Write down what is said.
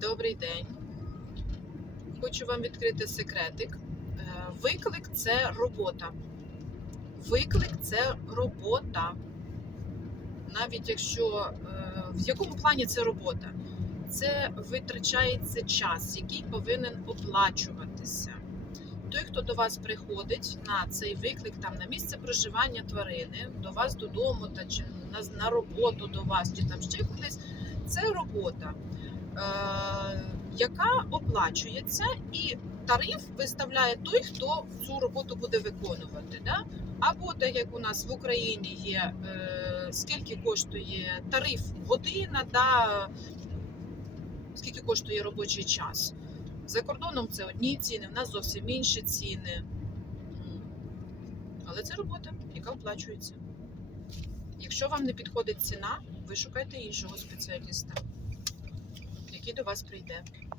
Добрий день. Хочу вам відкрити секретик. Виклик – це робота. Виклик – це робота. Навіть якщо в якому плані це робота? Це витрачається час, який повинен оплачуватися. Той, хто до вас приходить на цей виклик, там на місце проживання тварини, до вас додому, чи на роботу до вас, чи там ще кудись, це робота, яка оплачується, і тариф виставляє той, хто цю роботу буде виконувати. Да? Або так, як у нас в Україні є, скільки коштує тариф година, да, скільки коштує робочий час. За кордоном це одні ціни, в нас зовсім інші ціни. Але це робота, яка оплачується. Якщо вам не підходить ціна, ви шукайте іншого спеціаліста, який до вас прийде.